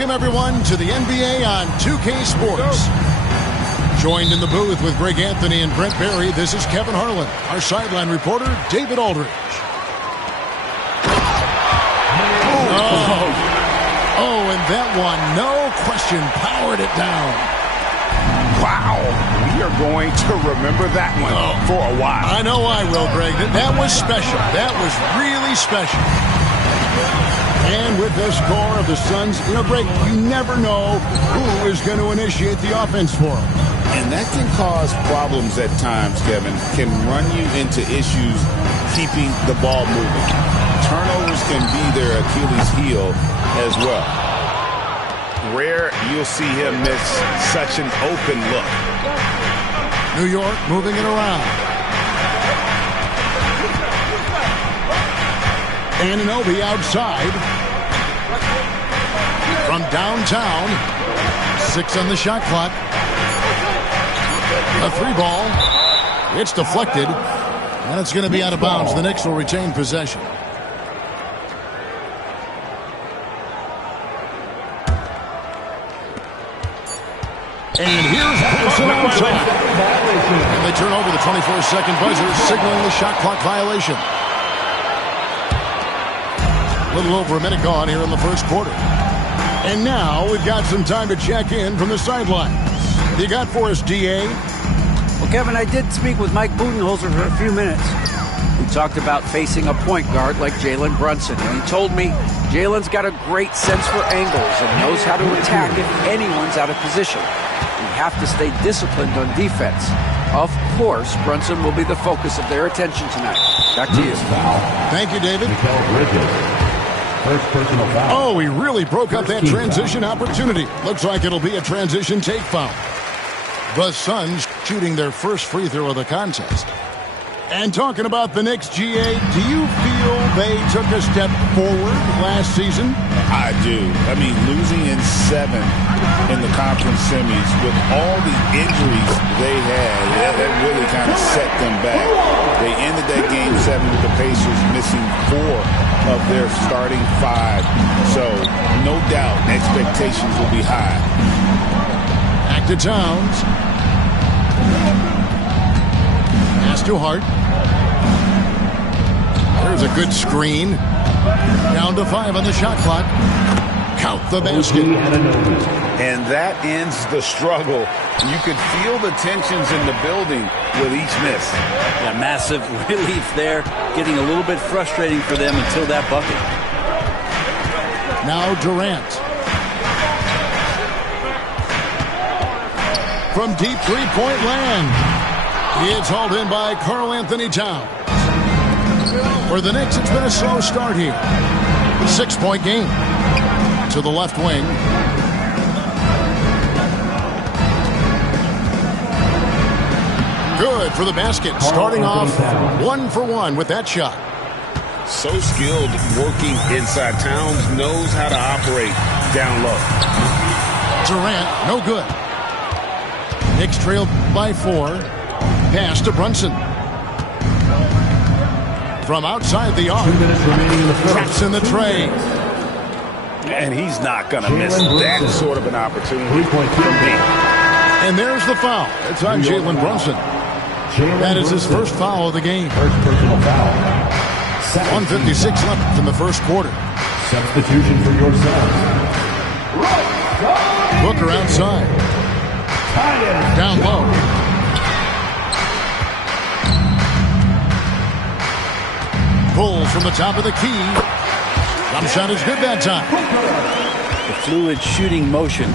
Welcome, everyone, to the NBA on 2K Sports. Joined in the booth with Greg Anthony and Brent Barry, this is Kevin Harlan. Our sideline reporter, David Aldridge. Oh, and that one, no question, powered it down. Wow, we are going to remember that one for a while. I know I will, Greg. That was special. That was really special. And with the score of the Suns, Greg, you never know who is going to initiate the offense for them. And that can cause problems at times, Kevin. Can run you into issues keeping the ball moving. Turnovers can be their Achilles heel as well. Rare you'll see him miss such an open look. New York moving it around. Anunoby outside. From downtown. 6 on the shot clock. A 3 ball. It's deflected. And it's going to be out of bounds. The Knicks will retain possession. And here's Harrison outside. And they turn over the 24-second buzzer, signaling the shot clock violation. A little over a minute gone here in the first quarter. And now we've got some time to check in from the sidelines. You got for us, D.A.? Well, Kevin, I did speak with Mike Budenholzer for a few minutes. We talked about facing a point guard like Jalen Brunson, and he told me Jalen's got a great sense for angles and knows how to attack if anyone's out of position. We have to stay disciplined on defense. Of course, Brunson will be the focus of their attention tonight. Back to you. Thank you, David. First personal foul. Oh, he really broke up that transition opportunity. Looks like it'll be a transition take foul. The Suns shooting their first free throw of the contest. And talking about the Knicks, GA, do you feel they took a step forward last season? I do. I mean, losing in 7 in the conference semis with all the injuries they had, that really kind of set them back. They ended that game 7 with the Pacers missing 4 of their starting 5. So, no doubt, expectations will be high. Back to Towns. Pass to Hart. There's a good screen. Down to 5 on the shot clock. Count the basket. And that ends the struggle. You could feel the tensions in the building with each miss. Yeah, massive relief there. Getting a little bit frustrating for them until that bucket. Now Durant. From deep three-point land. It's hauled in by Karl Anthony Towns. For the Knicks, it's been a slow start here. 6-point game. To the left wing. Good for the basket. Starting off 1 for 1 with that shot. So skilled working inside. Towns knows how to operate down low. Durant, no good. Knicks trailed by 4. Pass to Brunson. From outside the arc. 2 minutes remaining in the first. Traps in the tray. And he's not going to miss that sort of an opportunity from deep. And there's the foul. It's on Jalen Brunson. That is his first foul of the game. First personal foul. 1:56 left in the first quarter. Substitution for your Suns. Booker outside. Down low. Pulls from the top of the key. Jump shot is good that time. The fluid shooting motion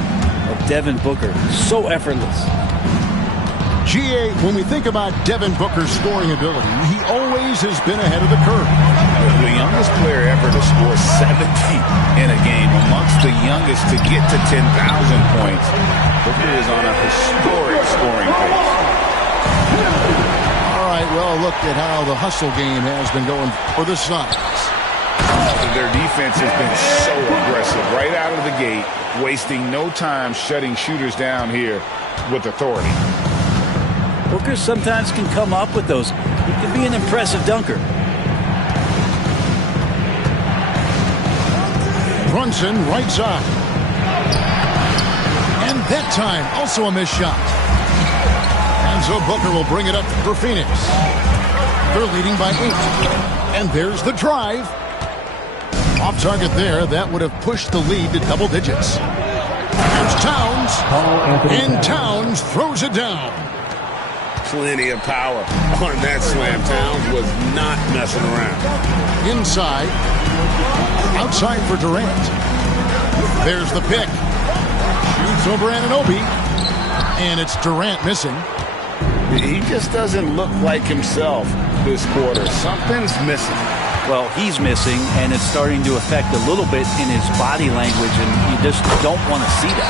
of Devin Booker. So effortless. GA, when we think about Devin Booker's scoring ability, he always has been ahead of the curve. The youngest player ever to score 70 in a game, amongst the youngest to get to 10,000 points. Booker is on a historic scoring pace. All right, well, look at how the hustle game has been going for the Suns. Their defense has been so aggressive right out of the gate, wasting no time shutting shooters down here with authority. Booker sometimes can come up with those. He can be an impressive dunker. Brunson right side. that time, also a missed shot. And so Booker will bring it up for Phoenix. They're leading by 8. And there's the drive. Off target there, that would have pushed the lead to double digits. Here's Towns. And Towns throws it down. Plenty of power on that slam. Towns was not messing around. Inside. Outside for Durant. There's the pick. Shoots over Anunoby. And it's Durant missing. He just doesn't look like himself this quarter. Something's missing. Well, he's missing, and it's starting to affect a little bit in his body language, and you just don't want to see that.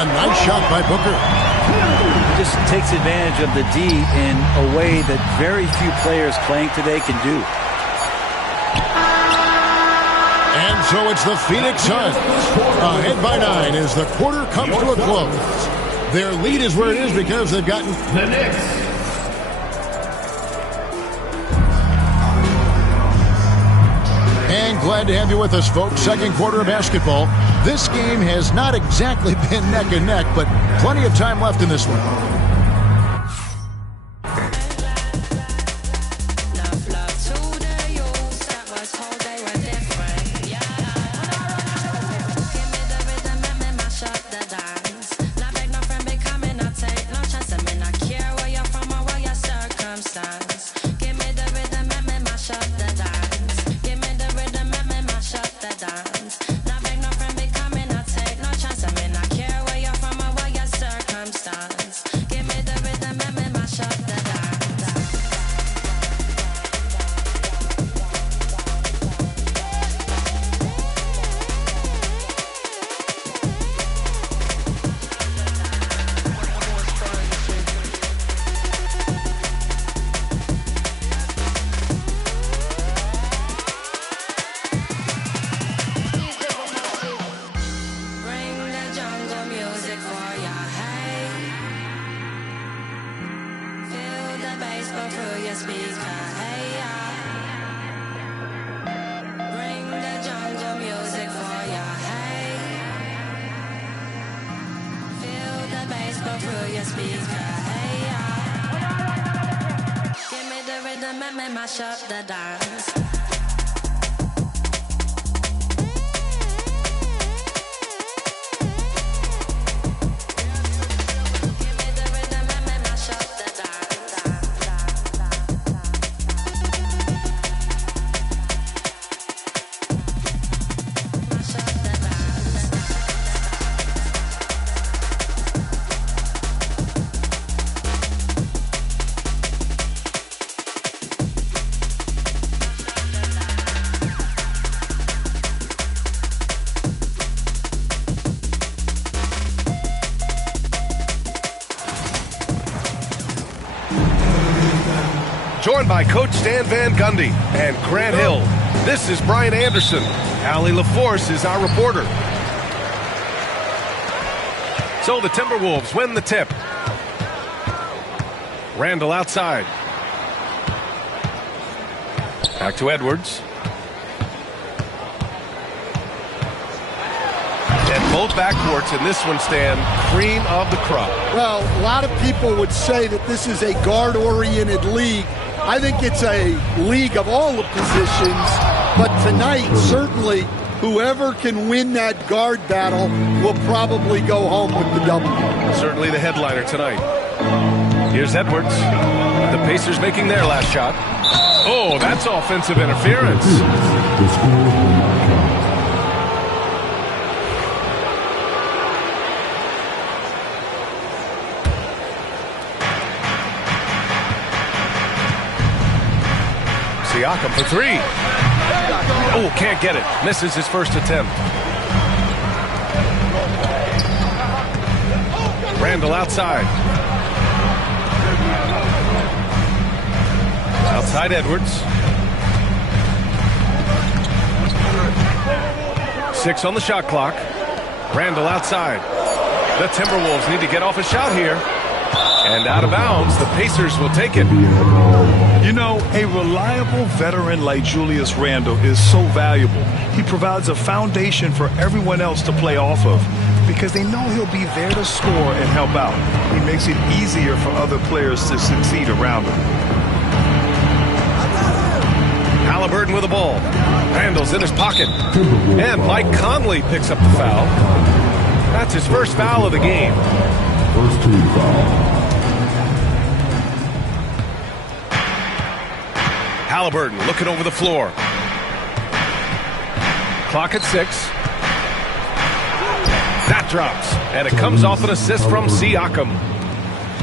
A nice shot by Booker. He just takes advantage of the D in a way that very few players playing today can do. And so it's the Phoenix Suns. Ahead by 9 as the quarter comes to a close. Their lead is where it is because they've gotten The Knicks. And glad to have you with us, folks. Second quarter of basketball. This game has not exactly been neck and neck, but plenty of time left in this one. Joined by Coach Stan Van Gundy and Grant Hill, this is Brian Anderson. Allie LaForce is our reporter. So the Timberwolves win the tip. Randall outside. Back to Edwards. And both backcourts in this one stand cream of the crop. Well, a lot of people would say that this is a guard-oriented league. I think it's a league of all the positions, but tonight, certainly, whoever can win that guard battle will probably go home with the W. Certainly the headliner tonight. Here's Edwards. The Pacers making their last shot. Oh, that's offensive interference. The score will not count. Siakam for three. Oh, can't get it. Misses his first attempt. Randall outside. Outside Edwards. 6 on the shot clock. Randall outside. The Timberwolves need to get off a shot here. And out of bounds, the Pacers will take it. You know, a reliable veteran like Julius Randle is so valuable. He provides a foundation for everyone else to play off of. because they know he'll be there to score and help out. He makes it easier for other players to succeed around him. Halliburton with the ball. Randall's in his pocket. And Mike Conley picks up the foul. That's his first foul of the game. First team foul. Halliburton looking over the floor. Clock at 6. That drops, and it comes off an assist from Siakam.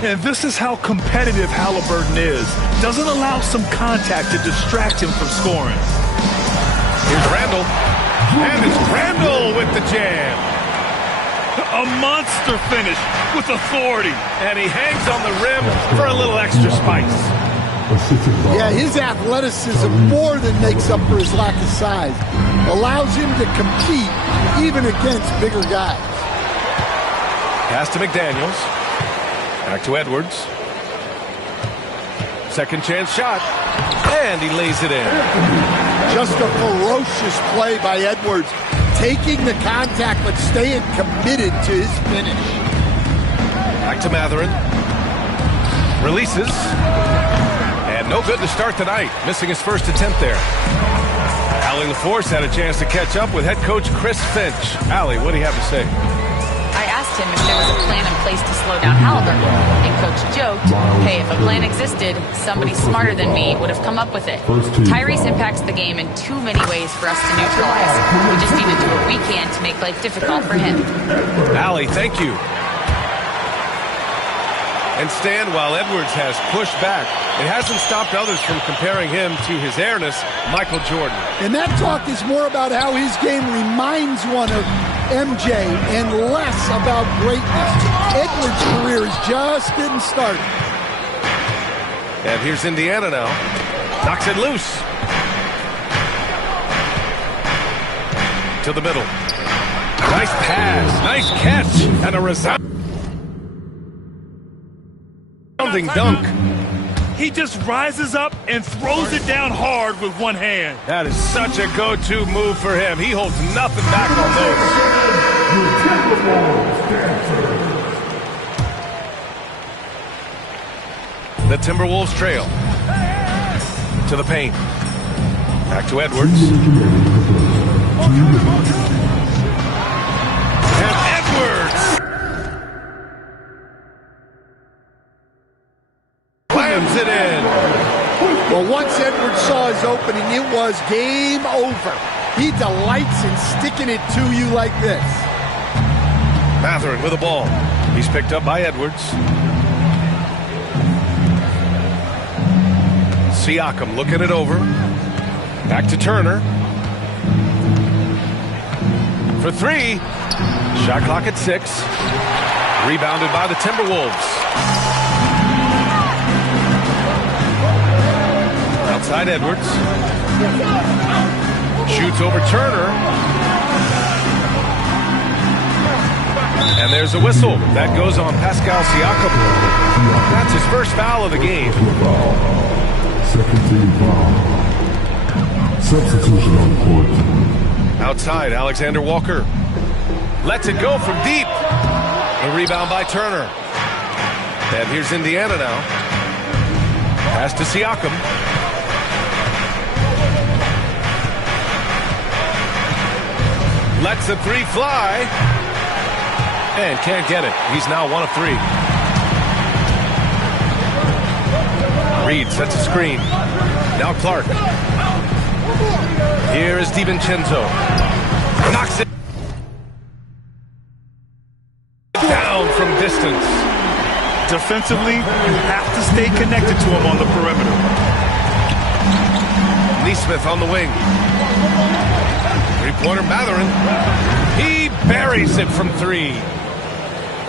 And this is how competitive Halliburton is. Doesn't allow some contact to distract him from scoring. Here's Randall. And it's Randall with the jam. A monster finish with authority. And he hangs on the rim for a little extra spice. Yeah, his athleticism more than makes up for his lack of size. Allows him to compete even against bigger guys. Pass to McDaniels. Back to Edwards. Second chance shot. And he lays it in. Just a ferocious play by Edwards. Taking the contact but staying committed to his finish. Back to Matherin. Releases. And no good to start tonight. Missing his first attempt there. Allie LaForce had a chance to catch up with head coach Chris Finch. Allie, what do you have to say? I asked him if there was a plan in place to slow down Halliburton, and Coach joked, hey, if a plan existed, somebody smarter than me would have come up with it. Tyrese impacts the game in too many ways for us to neutralize. We just need to do what we can to make life difficult for him. Allie, thank you. And Stan, while Edwards has pushed back, it hasn't stopped others from comparing him to his airness, Michael Jordan. And that talk is more about how his game reminds one of MJ and less about greatness. Edwards' career is just getting started. And here's Indiana now. Knocks it loose. To the middle. Nice pass, nice catch, and a resounding dunk. He just rises up and throws it down hard with one hand. That is such a go-to move for him. He holds nothing back on those. The Timberwolves trail. To the paint. Back to Edwards. And Edwards slams it in. Well, once Edwards saw his opening, it was game over. He delights in sticking it to you like this. Matherin with the ball. He's picked up by Edwards. Siakam looking it over. Back to Turner. For three. Shot clock at 6. Rebounded by the Timberwolves. Outside Edwards. Shoots over Turner. And there's a whistle. That goes on Pascal Siakam. That's his first foul of the game. Second team foul. Substitution on the court. Outside, Alexander Walker. Lets it go from deep. A rebound by Turner. And here's Indiana now. Pass to Siakam. Lets the three fly. And can't get it. He's now 1 of 3. Reed sets a screen. Now Clark. Here is DiVincenzo. Knocks it down from distance. Defensively, you have to stay connected to him on the perimeter. Neesmith on the wing. Three-pointer Matherin. He buries it from 3.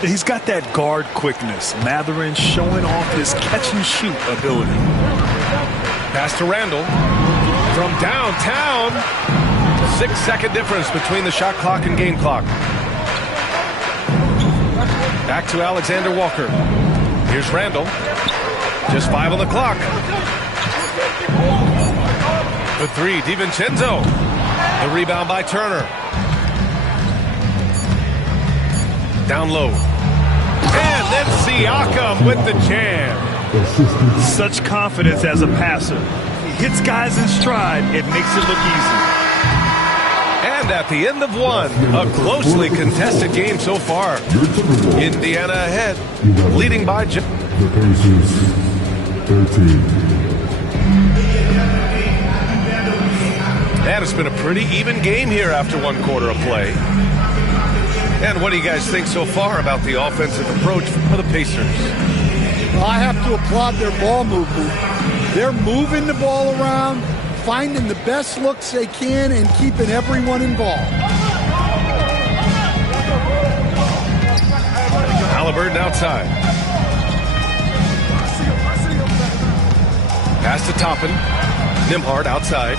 He's got that guard quickness. Matherin showing off his catch-and-shoot ability. Pass to Randall. From downtown. 6-second difference between the shot clock and game clock. Back to Alexander Walker. Here's Randall. Just 5 on the clock. For 3, DiVincenzo. The rebound by Turner. Down low. And then Siakam with the jam. Such confidence as a passer. He hits guys in stride. It makes it look easy. And at the end of one, a closely contested game so far. Indiana ahead, leading by The Pacers, 13. And it's been a pretty even game here after one quarter of play. And what do you guys think so far about the offensive approach for the Pacers? Well, I have to applaud their ball movement. They're moving the ball around, finding the best looks they can, and keeping everyone involved. Halliburton outside. Pass to Toppin. Nembhard outside.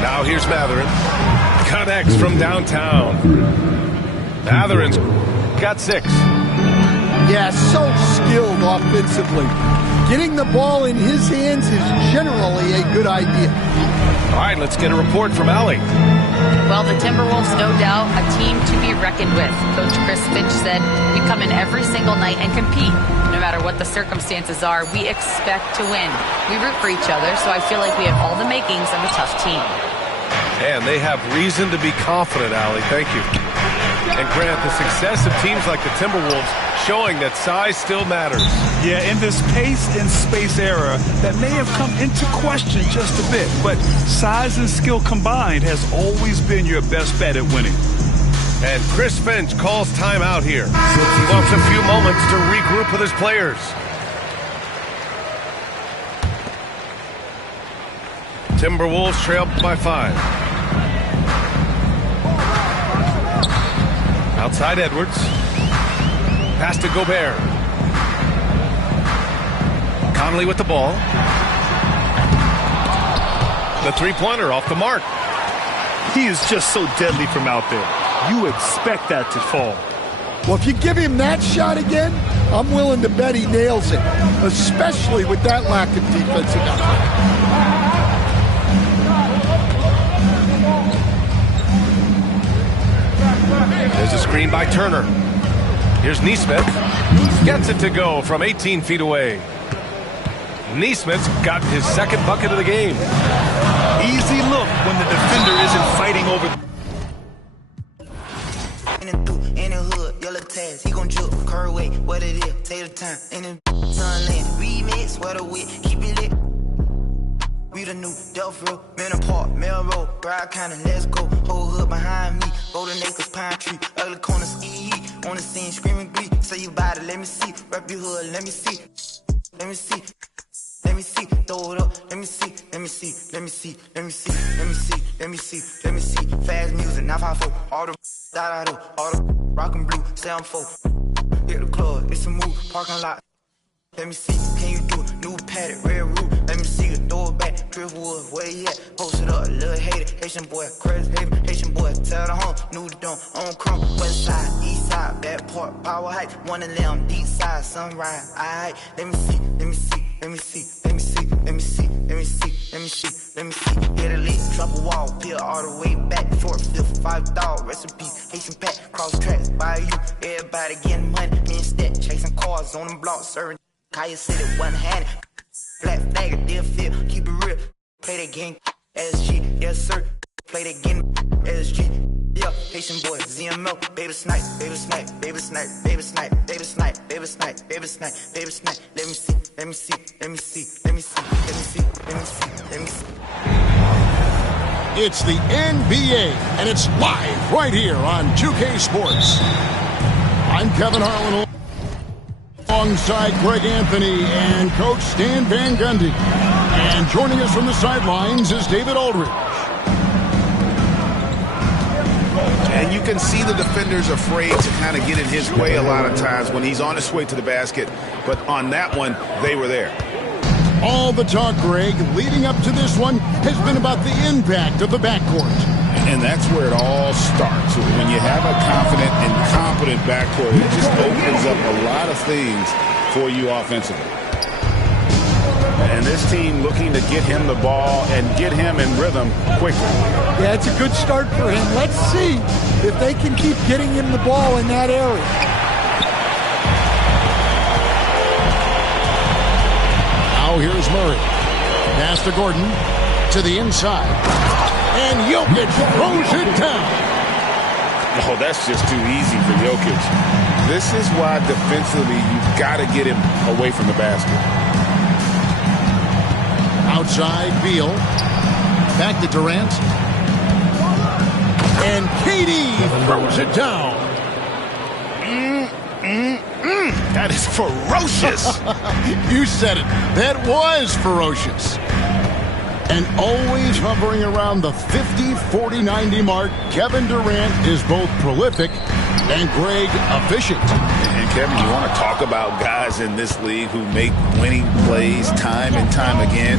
Now here's Matherin. Connects from downtown. Matherin's got 6. Yeah, so skilled offensively. Getting the ball in his hands is generally a good idea. All right, let's get a report from Allie. Well, the Timberwolves, no doubt, a team to be reckoned with. Coach Chris Finch said, we come in every single night and compete. No matter what the circumstances are, we expect to win. We root for each other, so I feel like we have all the makings of a tough team. And they have reason to be confident, Allie. Thank you. And Grant, the success of teams like the Timberwolves showing that size still matters. Yeah, in this pace and space era, that may have come into question just a bit, but size and skill combined has always been your best bet at winning. And Chris Finch calls timeout here. He wants a few moments to regroup with his players. Timberwolves trail by 5. Outside Edwards. Pass to Gobert. Conley with the ball. The three-pointer off the mark. He is just so deadly from out there. You expect that to fall. Well, if you give him that shot again, I'm willing to bet he nails it, especially with that lack of defensive effort. There's a screen by Turner. Here's Nesmith. Gets it to go from 18 feet away. Nesmith's got his second bucket of the game. Easy look when the defender isn't fighting over. In the hood, yellow tags, he gon' juke, curl weight, what it is, take the time. In the sunland, remix, what a wit, keep it lit. We the new w0rk, Manor Park, Melrose, Bride County, let's go. Whole hood behind me, Golden Acres, Pine Tree, ugly corner, ski, on the scene, screaming glee. Say you bout it, let me see, rep your hood, let me see, let me see. Let me see, throw it up, let me see, let me see, let me see, let me see, let me see, let me see, let me see. Fast music, 954, all the da-da-do, all the rock and blue, 7-4. Hit the club, it's a move, parking lot. Let me see, can you do it? New paddock, red roof, let me see it, throw it back, Driftwood, where you at? Post it up, little hater, Haitian boy, crazy hater, Haitian boy, tell the home, new the dome, on crumb, west side, east side, back part, power height, one of them, deep side, sunrise, alright, let me see, let me see. Let me see, let me see, let me see, let me see, let me see, let me see. Get a lick, drop a wall, peel all the way back. 4th, 5th, 5 dog, recipe, Haitian pack, cross tracks, by you. Everybody getting money, me and Stat, chasing cars on them blocks, serving. Kaya City, one-handed. Flat flagger, deal feel, keep it real. Play that game, SG, yes sir. Play that game, SG. Yeah, Haitian boy, ZML, baby snipe, baby snipe, baby snipe, baby snipe, baby snipe, baby snipe, baby snipe, baby snipe. Let me see, let me see, let me see, let me see, let me see, let me see, let me see. It's the NBA, and it's live right here on 2K Sports. I'm Kevin Harlan alongside Greg Anthony and Coach Stan Van Gundy. And joining us from the sidelines is David Aldridge. And you can see the defenders afraid to kind of get in his way a lot of times when he's on his way to the basket. But on that one, they were there. All the talk, Greg, leading up to this one has been about the impact of the backcourt. And that's where it all starts. When you have a confident and competent backcourt, it just opens up a lot of things for you offensively. And this team looking to get him the ball and get him in rhythm quickly. Yeah, it's a good start for him. Let's see if they can keep getting him the ball in that area. Now here's Murray. Pass to Gordon. To the inside. And Jokic throws it down. Oh, that's just too easy for Jokic. This is why defensively you've got to get him away from the basket. Outside, Beal. Back to Durant. And KD throws it down. That is ferocious. You said it. That was ferocious. And always hovering around the 50, 40, 90 mark, Kevin Durant is both prolific and Greg efficient. And Kevin, you want to talk about guys in this league who make winning plays time and time again?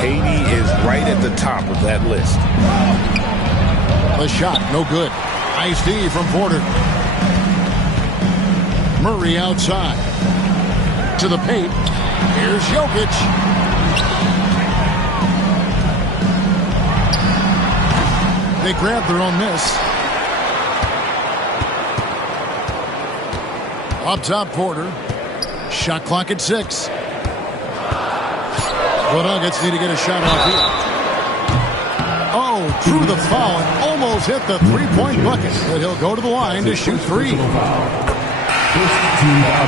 KD is right at the top of that list. The shot, no good. Nice D from Porter. Murray outside. To the paint. Here's Jokic. They grab their own miss. Up top, Porter. Shot clock at 6. The Nuggets need to get a shot off here. Oh, drew the foul and almost hit the three-point bucket. But he'll go to the line to shoot 3. A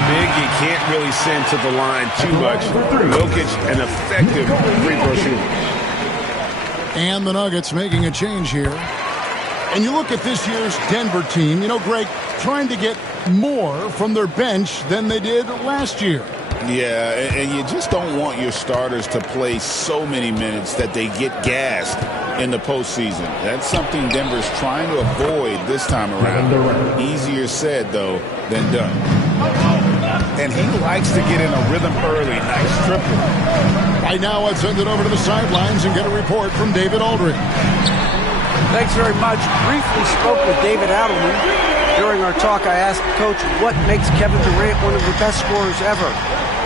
big you can't really send to the line too much. Jokic, an effective free-throw shooter. And the Nuggets making a change here. And you look at this year's Denver team, you know, Greg, trying to get more from their bench than they did last year. Yeah, and you just don't want your starters to play so many minutes that they get gassed in the postseason. That's something Denver's trying to avoid this time around. Easier said, though, than done. And he likes to get in a rhythm early. Nice triple. Right now, let's send it over to the sidelines and get a report from David Aldridge. Thanks very much. Briefly spoke with David Adelman. During our talk, I asked Coach what makes Kevin Durant one of the best scorers ever.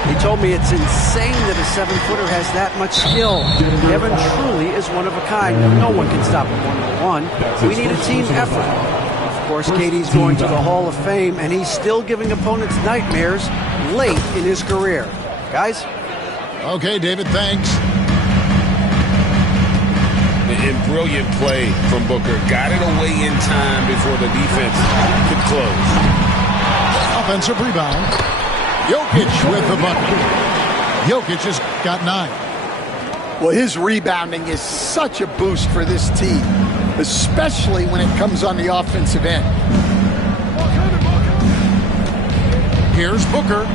He told me it's insane that a 7-footer has that much skill. Kevin truly is one of a kind. No one can stop him one-on-one. We need a team effort. Of course, KD's going to the Hall of Fame, and he's still giving opponents nightmares late in his career. Guys? Okay, David, thanks. And brilliant play from Booker. Got it away in time before the defense could close. Offensive rebound. Jokic with the bucket. Jokic has got 9. Well, his rebounding is such a boost for this team, especially when it comes on the offensive end. Here's Booker.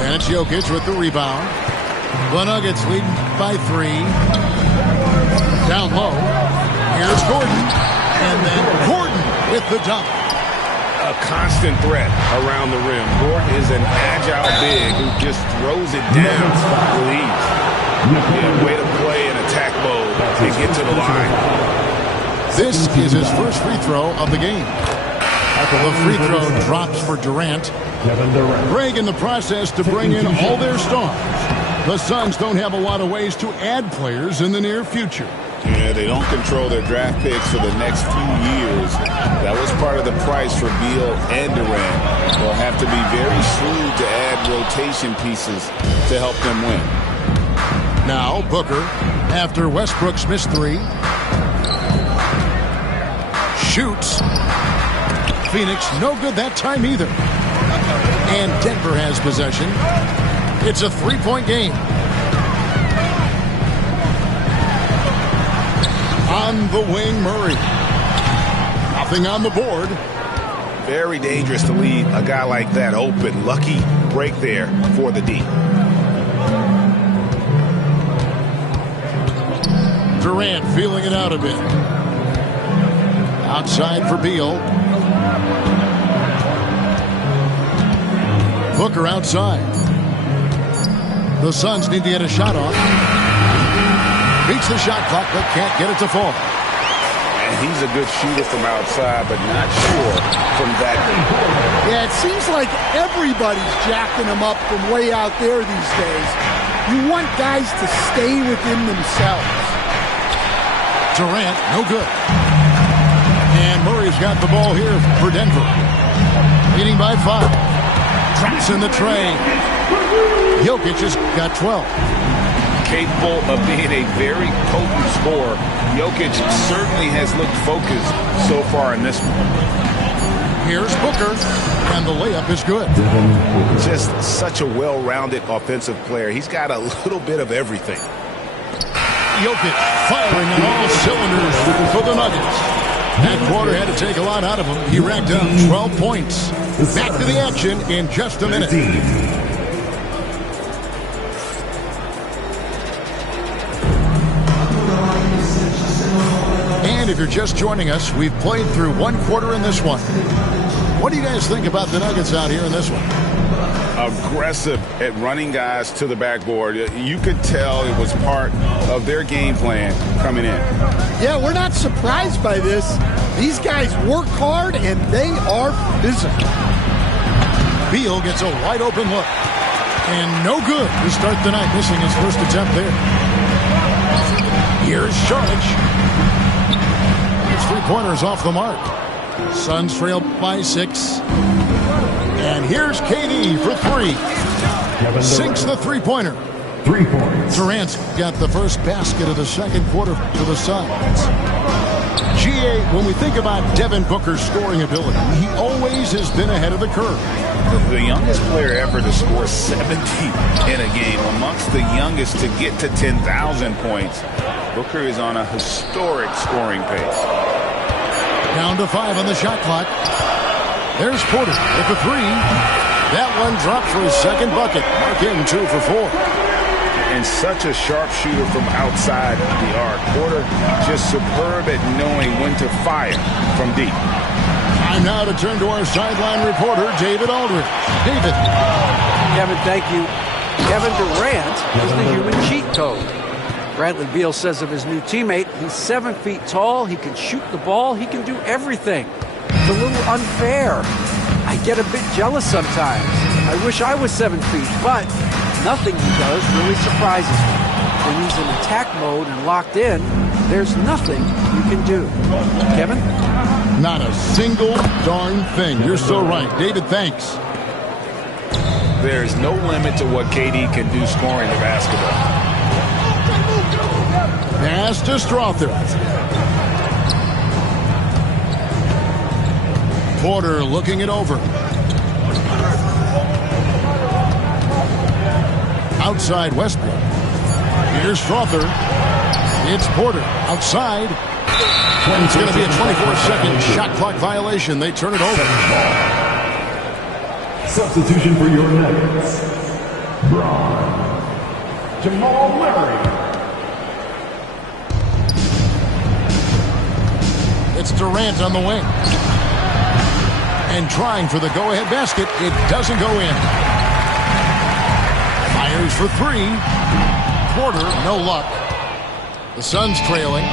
And it's Jokic with the rebound. The Nuggets leading by 3. Down low. Here's Gordon. And then Gordon with the dunk. A constant threat around the rim. Gordon is an agile big who just throws it down with ease. Yeah, way to play in attack mode and get to the line. This is his first free throw of the game. The free throw drops for Durant. Greg in the process to bring in all their stars. The Suns don't have a lot of ways to add players in the near future. Yeah, they don't control their draft picks for the next few years. That was part of the price for Beal and Durant. They'll have to be very shrewd to add rotation pieces to help them win. Now Booker, after Westbrook's missed 3. Shoots. Phoenix, no good that time either. And Denver has possession. It's a 3-point game. On the wing, Murray. Nothing on the board. Very dangerous to leave a guy like that open. Lucky break there for the D. Durant feeling it out a bit. Outside for Beal. Booker outside. The Suns need to get a shot off. Beats the shot clock, but can't get it to fall. And he's a good shooter from outside, but not sure from that deep. Yeah, it seems like everybody's jacking him up from way out there these days. You want guys to stay within themselves. Durant, no good. And Murray's got the ball here for Denver. Leading by 5. Traps in the tray. Jokic has got 12. Capable of being a very potent scorer, Jokic certainly has looked focused so far in this one. Here's Booker, and the layup is good. Just such a well-rounded offensive player. He's got a little bit of everything. Jokic firing on all cylinders for the Nuggets. That quarter had to take a lot out of him. He racked up 12 points. Back to the action in just a minute. And if you're just joining us, we've played through one quarter in this one. What do you guys think about the Nuggets out here in this one? Aggressive at running guys to the backboard. You could tell it was part of their game plan coming in. Yeah, we're not surprised by this. These guys work hard, and they are physical. Beal gets a wide open look. And no good to start the night, missing his first attempt there. Here's Saric. His three-pointers off the mark. Suns trail by 6. And here's KD for 3. Sinks the three-pointer. 3 points. Durant's got the first basket of the second quarter for the Suns. GA, when we think about Devin Booker's scoring ability, he always has been ahead of the curve. The youngest player ever to score 70 in a game, amongst the youngest to get to 10,000 points. Booker is on a historic scoring pace. Down to 5 on the shot clock. There's Porter with the 3. That one dropped for his second bucket. Mark him 2 for 4. And such a sharp shooter from outside the arc. Porter just superb at knowing when to fire from deep. Time now to turn to our sideline reporter, David Aldridge. David. Kevin, thank you. Kevin Durant is the human cheat code. Bradley Beal says of his new teammate, he's 7 feet tall, he can shoot the ball, he can do everything. It's a little unfair. I get a bit jealous sometimes. I wish I was 7 feet, but nothing he does really surprises me. When he's in attack mode and locked in, there's nothing you can do. Kevin? Not a single darn thing. You're so right. David, thanks. There's no limit to what KD can do scoring the basketball. Pass to Strother. Porter looking it over. Outside Westbrook. Here's Strother. It's Porter. Outside. It's going to be a 24-second shot clock violation. They turn it over. Substitution for your Nuggets. Jamal Murray. It's Durant on the wing. And trying for the go-ahead basket. It doesn't go in. Fires for 3. Porter, no luck. The Suns trailing.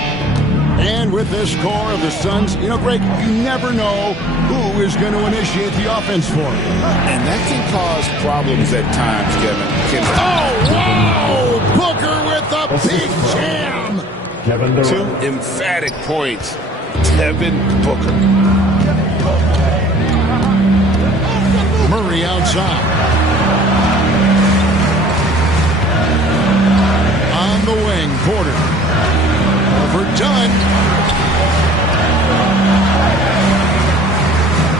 And with this score of the Suns, you know, Greg, you never know who is going to initiate the offense for him. And that can cause problems at times, Kevin. Oh, wow! Booker with a big jam! Kevin Durant. 2 emphatic points. Devin Booker. Murray outside. On the wing, Porter. Overdone.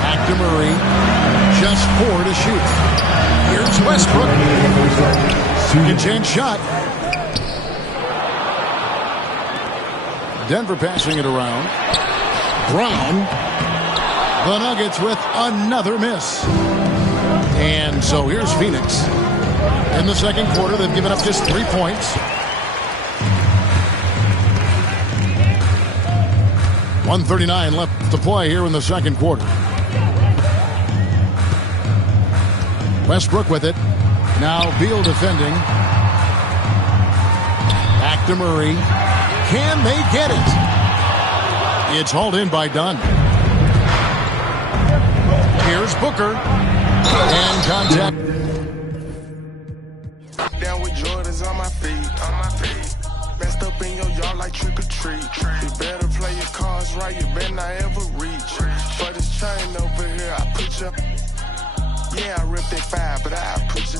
Back to Murray. Just 4 to shoot. Here's Westbrook. Second chance shot. Denver passing it around. Brown. The Nuggets with another miss. And so here's Phoenix. In the second quarter, they've given up just 3 points. 1:39 left to play here in the second quarter. Westbrook with it. Now Beal defending. Back to Murray. Can they get it? It's hauled in by Dunn. Here's Booker. And contact. Down with Jordans on my feet. Messed up in your yard like trick or treat. You better play your cards right, you better not ever reach. For this chain over here, I put you. Yeah, I ripped that 5, but I put you.